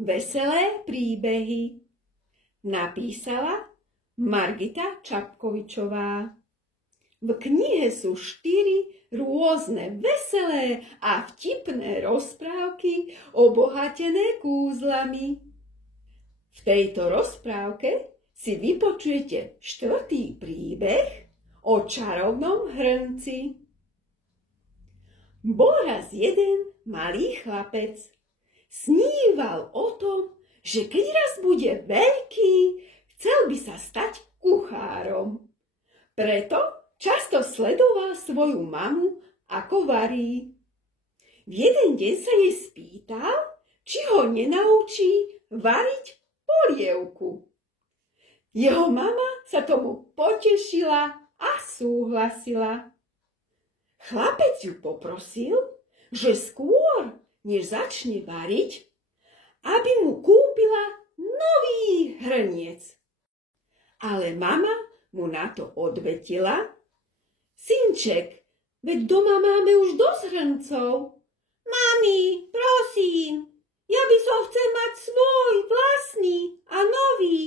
Veselé príbehy. Napísala Margita Čapkovičová. V knihe sú 4 rôzne veselé a vtipné rozprávky obohatené kúzlami. V tejto rozprávke si vypočujete 4. príbeh o čarovnom hrnci. Bol raz jeden malý chlapec. Sníval o tom, že keď raz bude veľký, chcel by sa stať kuchárom. Preto často sledoval svoju mamu, ako varí. V jeden deň sa jej spýtal, či ho nenaučí variť polievku. Jeho mama sa tomu potešila a súhlasila. Chlapec ju poprosil, že skôr, než začne variť, aby mu kúpila nový hrniec. Ale mama mu na to odvetila: Synček, veď doma máme už dosť hrncov. Mami, prosím, ja by som chcel mať svoj vlastný a nový.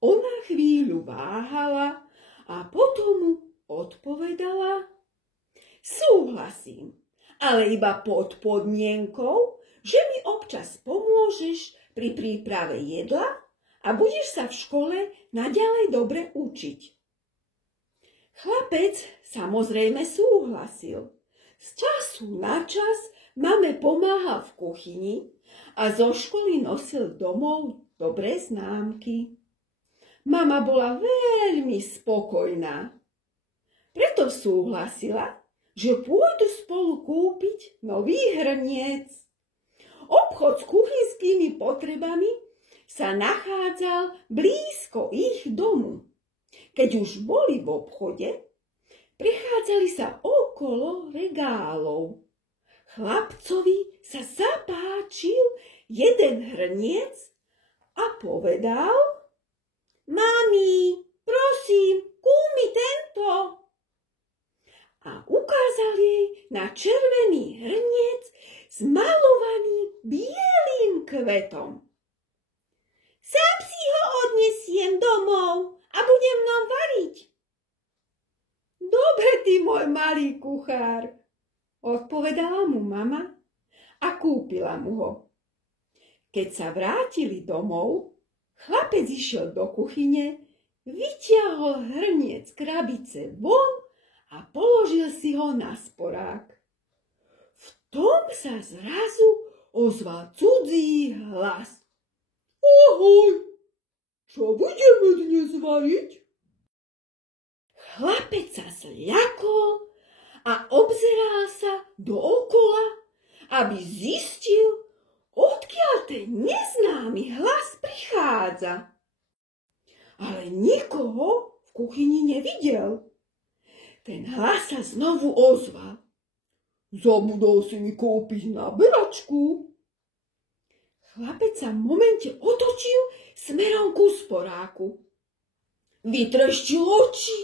Ona chvíľu váhala a potom mu odpovedala: Súhlasím, ale iba pod podmienkou, že mi občas pomôžeš pri príprave jedla a budeš sa v škole naďalej dobre učiť. Chlapec samozrejme súhlasil. Z času na čas mame pomáhal v kuchyni a zo školy nosil domov dobré známky. Mama bola veľmi spokojná. Preto súhlasila, že pôjdu spolu kúpiť nový hrniec. Obchod s kuchynskými potrebami sa nachádzal blízko ich domu. Keď už boli v obchode, prechádzali sa okolo regálov. Chlapcovi sa zapáčil jeden hrniec a povedal: Mami, prosím, kúp mi tento. A ukázal jej na červený hrniec zmalovaný bielým kvetom. Sám si ho odnesiem domov a budem mnou variť. Dobre, ty môj malý kuchár, odpovedala mu mama a kúpila mu ho. Keď sa vrátili domov, chlapec išiel do kuchyne, vytiahol hrniec krabice von a položil si ho na sporák. V tom sa zrazu ozval cudzí hlas. Ahoj, čo budeme dnes variť? Chlapec sa zľakol a obzeral sa dookola, aby zistil, odkiaľ ten neznámy hlas prichádza. Ale nikoho v kuchyni nevidel. Ten hlas sa znovu ozval. Zabudol si mi kúpiť naberačku. Chlapec sa v momente otočil smerom ku sporáku. Vytreštil oči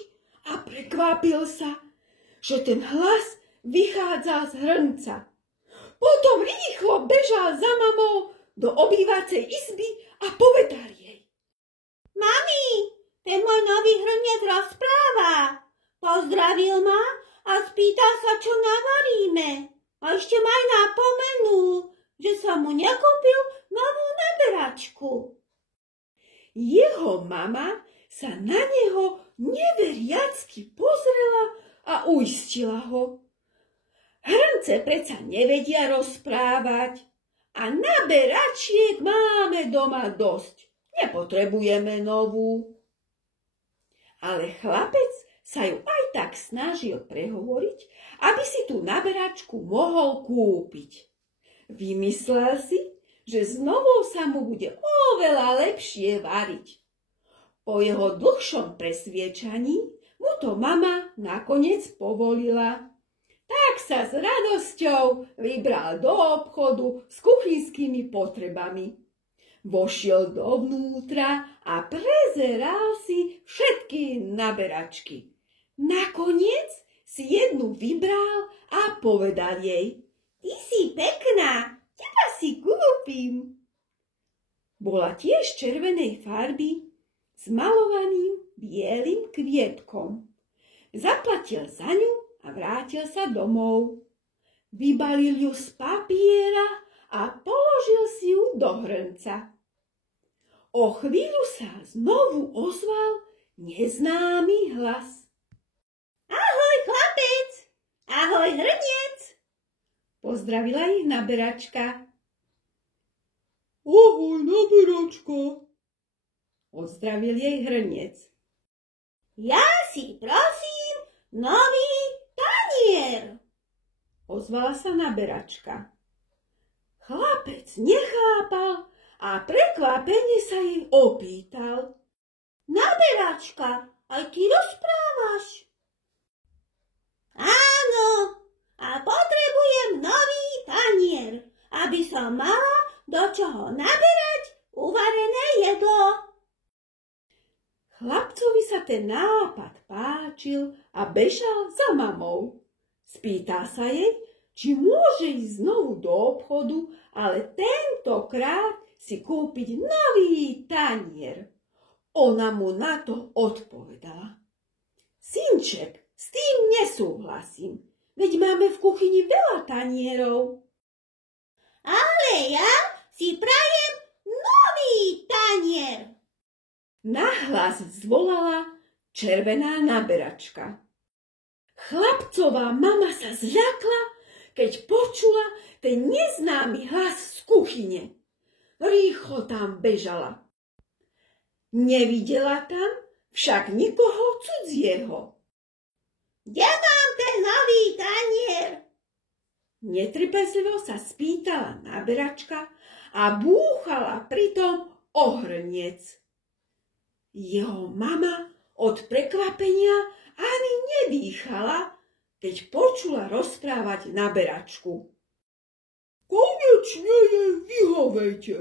a prekvapil sa, že ten hlas vychádza z hrnca. Potom rýchlo bežal za mamou do obývacej izby a povedal jej: Mami, ten môj nový hrniec rozpráva. Pozdravil ma a spýtal sa, čo navaríme. A ešte ma aj napomenul, že som mu nekúpil novú naberačku. Jeho mama sa na neho neveriacky pozrela a uistila ho. Hrnce predsa nevedia rozprávať a naberačiek máme doma dosť. Nepotrebujeme novú. Ale chlapec sa ju aj tak snažil prehovoriť, aby si tú naberačku mohol kúpiť. Vymyslel si, že znovu sa mu bude oveľa lepšie variť. Po jeho dlhšom presviečaní mu to mama nakoniec povolila. Tak sa s radosťou vybral do obchodu s kuchynskými potrebami. Vošiel dovnútra a prezeral si všetky naberačky. Nakoniec si jednu vybral a povedal jej: Ty si pekná, teba si kúpim. bielým. Bola tiež červenej farby s malovaným bielým kvietkom. Zaplatil za ňu a vrátil sa domov. Vybalil ju z papiera a položil si ju do hrnca. O chvíľu sa znovu ozval neznámy hlas. Ahoj, chlapec! Ahoj, hrniec! Pozdravila ich naberačka. Ahoj, naberačka! Odzdravil jej hrniec. Ja si prosím nový tanier! Ozvala sa naberačka. Chlapec nechápal a prekvapene sa jej opýtal. Naberačka, aj ty rozprávaš? Áno, a potrebujem nový tanier, aby som mala do čoho naberať uvarené jedlo. Chlapcovi sa ten nápad páčil a bežal za mamou. Spýtal sa jej, či môže ísť znovu do obchodu, ale tentokrát si kúpiť nový tanier. Ona mu na to odpovedala. Synček, s tým nesúhlasím, veď máme v kuchyni veľa tanierov. Ale ja si prajem nový tanier. Nahlas zvolala červená naberačka. Chlapcová mama sa zľakla, keď počula ten neznámy hlas z kuchyne. Rýchlo tam bežala. Nevidela tam však nikoho cudzieho. Kde mám ten nový tanier? Netrpezlivo sa spýtala naberačka a búchala pritom o hrniec. Jeho mama od prekvapenia ani nedýchala, keď počula rozprávať naberačku. Konečne jej vyhovejte,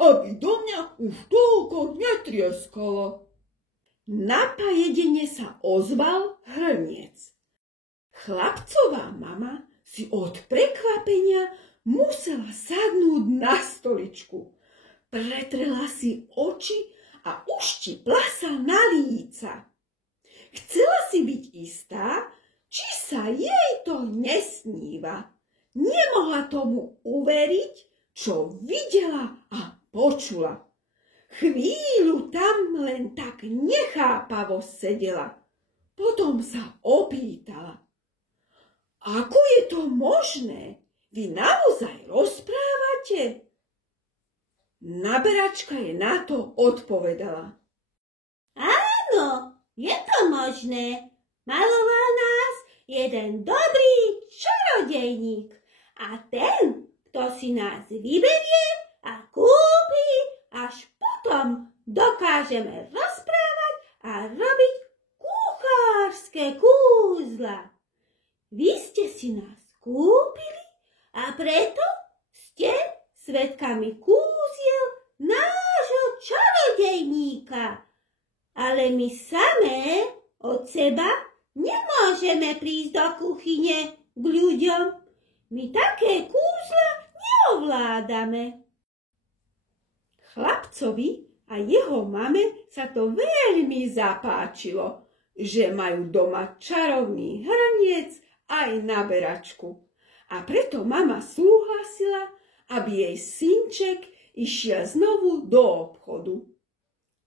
aby do mňa už toľko netrieskala. Napajedene sa ozval hrniec. Chlapcová mama si od prekvapenia musela sadnúť na stoličku. Pretrela si oči a uštipla sa na líca. Chcela si byť istá, či sa jej to nesníva. Nemohla tomu uveriť, čo videla a počula. Chvíľu tam len tak nechápavo sedela. Potom sa opýtala. Ako je to možné? Vy naozaj rozprávate? Naberačka je na to odpovedala. Áno, je to možné. Maloval nás jeden dobrý čarodejník. A ten, kto si nás vyberie a kúpi, až potom dokážeme rozprávať a robiť kuchárske kúzla. Vy ste si nás kúpili a preto ste svedkami kúziel nášho čarodejníka. Ale my samé od seba nemôžeme prísť do kuchyne k ľuďom. My také kúzla neovládame. Chlapcovi a jeho mame sa to veľmi zapáčilo, že majú doma čarovný hrniec aj naberačku. A preto mama súhlasila, aby jej synček išiel znovu do obchodu.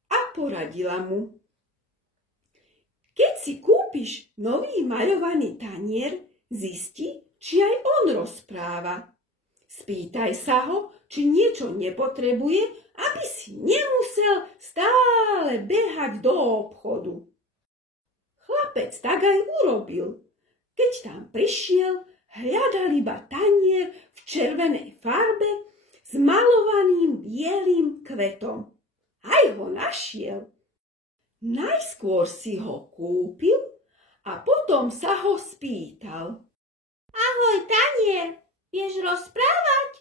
A poradila mu. Keď si kúpiš nový maľovaný tanier, zisti, či aj on rozpráva. Spýtaj sa ho, či niečo nepotrebuje, aby si nemusel stále behať do obchodu. Chlapec tak aj urobil. Keď tam prišiel, hľadal iba tanier v červenej farbe s malovaným bielým kvetom. Aj ho našiel. Najskôr si ho kúpil a potom sa ho spýtal. Ahoj, tanier, vieš rozprávať?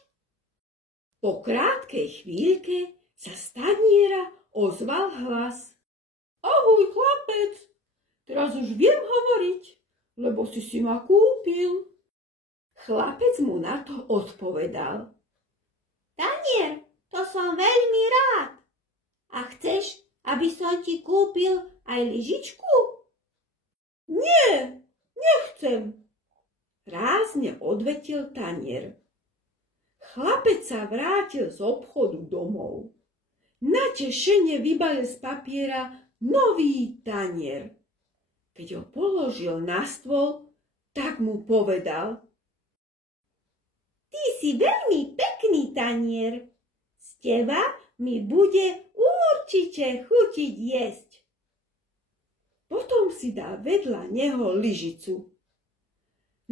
Po krátkej chvíľke sa z taniera ozval hlas. Ahoj, chlapec, teraz už viem hovoriť, lebo si ma kúpil. Chlapec mu na to odpovedal. Tanier, to som veľmi rád. A chceš, aby som ti kúpil aj lyžičku? Nie, nechcem, rázne odvetil tanier. Chlapec sa vrátil z obchodu domov. Na tešenie vybalil z papiera nový tanier. Keď ho položil na stôl, tak mu povedal: Ty si veľmi pekný tanier. Z teba mi bude určite chutiť jesť. Potom si dal vedľa neho lyžicu.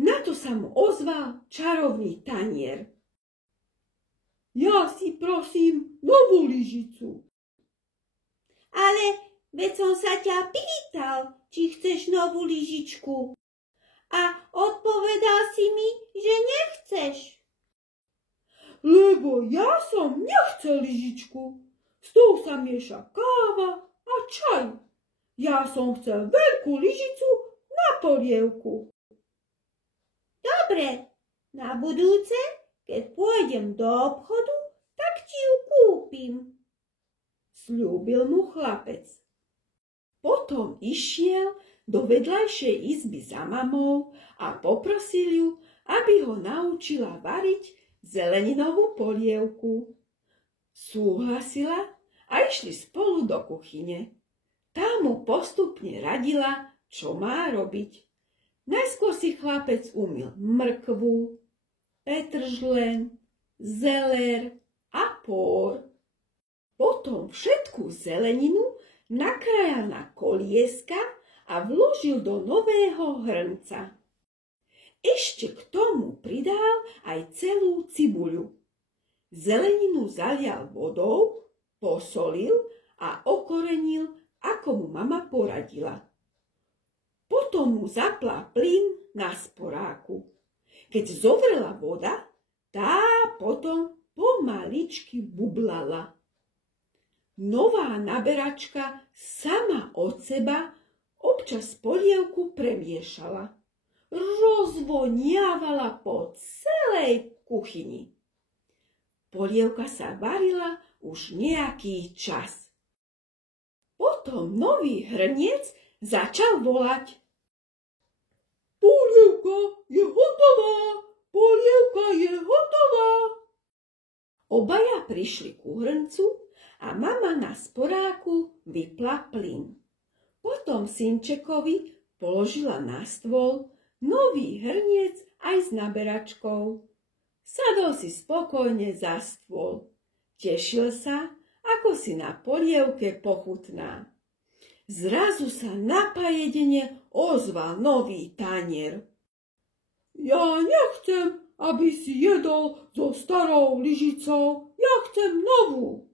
Na to sa mu ozval čarovný tanier. Ja si prosím novú lyžicu. Ale veď som sa ťa pýtal, či chceš novú lyžičku. A odpovedal si mi, že nechceš. Lebo ja som nechcel lyžičku. S tou sa mieša káva a čaj. Ja som chcel veľkú lyžicu na polievku. Dobre, na budúce, keď pôjdem do obchodu, tak ti ju kúpim, sľúbil mu chlapec. Potom išiel do vedľajšej izby za mamou a poprosil ju, aby ho naučila variť zeleninovú polievku. Súhlasila a išli spolu do kuchyne. Tá mu postupne radila, čo má robiť. Najskôr si chlapec umyl mrkvu, petržlen, zeler a pór. Potom všetku zeleninu nakrájal na kolieska a vložil do nového hrnca. Ešte k tomu pridal aj celú cibuľu. Zeleninu zalial vodou, posolil a okorenil, ako mu mama poradila. Potom mu zapla plyn na sporáku. Keď zovrela voda, tá potom pomaličky bublala. Nová naberačka sama od seba občas polievku premiešala. Rozvoniavala po celej kuchyni. Polievka sa varila už nejaký čas. Potom nový hrniec začal volať: Polievka je hotová! Polievka je hotová! Obaja prišli ku hrncu a mama na sporáku vypla plyn. Potom synčekovi položila na stôl nový hrniec aj s naberačkou. Sadol si spokojne za stôl. Tešil sa, ako si na polievke pochutná. Zrazu sa na pajedenie ozval nový tanier. Ja nechcem, aby si jedol so starou lyžicou. Ja chcem novú.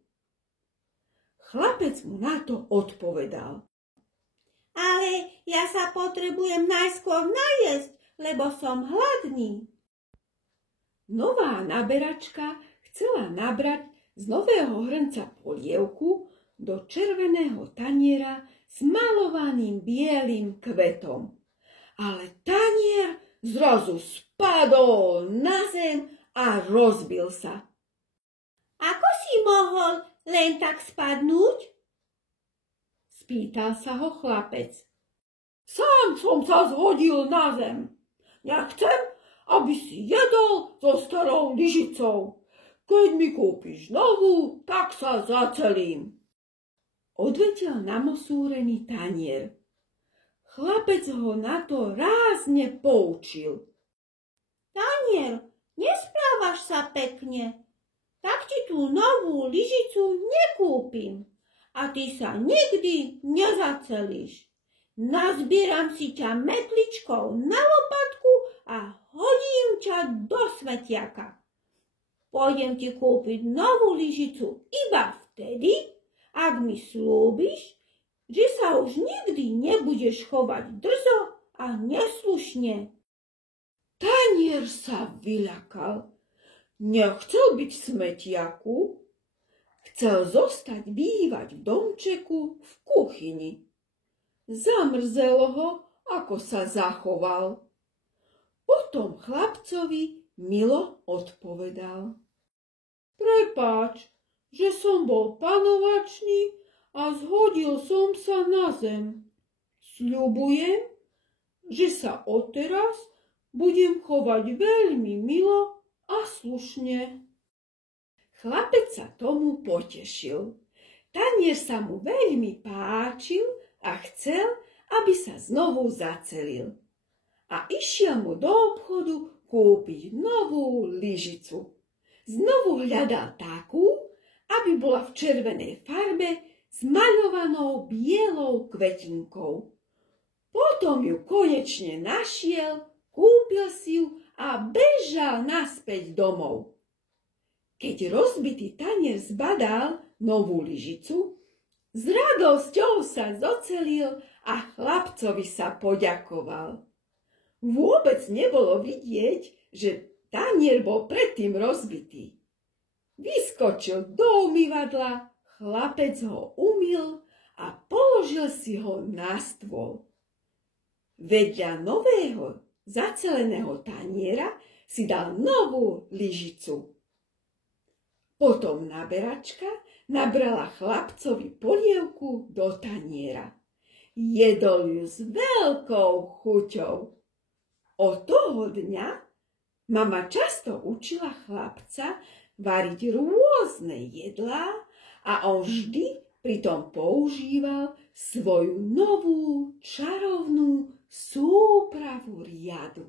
Chlapec mu na to odpovedal. Ale ja sa potrebujem najskôr najesť, lebo som hladný. Nová naberačka chcela nabrať z nového hrnca polievku do červeného taniera s malovaným bielým kvetom. Ale tanier zrazu spadol na zem a rozbil sa. Ako si mohol len tak spadnúť? Spýtal sa ho chlapec. Sám som sa zhodil na zem. Nechcem, aby si jedol so starou lyžicou. Keď mi kúpiš novú, tak sa zacelím. Odvetil namosúrený tanier. Chlapec ho na to rázne poučil. Tanier, nesprávaš sa pekne, tak ti tú novú lyžicu nekúpim a ty sa nikdy nezacelíš. Nazbieram si ťa metličkou na lopatku a hodím ťa do smetiaka. Pôjdem ti kúpiť novú lyžicu iba vtedy, ak mi slúbiš, že sa už nikdy nebudeš chovať drzo a neslušne. Tanier sa vyľakal. Nechcel byť v smetiaku. Chcel zostať bývať v domčeku v kuchyni. Zamrzelo ho, ako sa zachoval. Potom chlapcovi milo odpovedal. Pre prepáč, že som bol panovačný a zhodil som sa na zem. Sľubujem, že sa odteraz budem chovať veľmi milo a slušne. Chlapec sa tomu potešil. Tanier sa mu veľmi páčil a chcel, aby sa znovu zacelil. A išiel mu do obchodu kúpiť novú lyžicu. Znovu hľadal takú, aby bola v červenej farbe s maľovanou bielou kvetinkou. Potom ju konečne našiel, kúpil si ju a bežal naspäť domov. Keď rozbitý tanier zbadal novú lyžicu, s radosťou sa zocelil a chlapcovi sa poďakoval. Vôbec nebolo vidieť, že tanier bol predtým rozbitý. Vyskočil do umývadla, chlapec ho umyl a položil si ho na stôl. Vedľa nového zaceleného taniera si dal novú lyžicu. Potom naberačka nabrala chlapcovi polievku do taniera. Jedol ju s veľkou chuťou. Od toho dňa mama často učila chlapca variť rôzne jedlá a on vždy pritom používal svoju novú čarovnú súpravu riadu.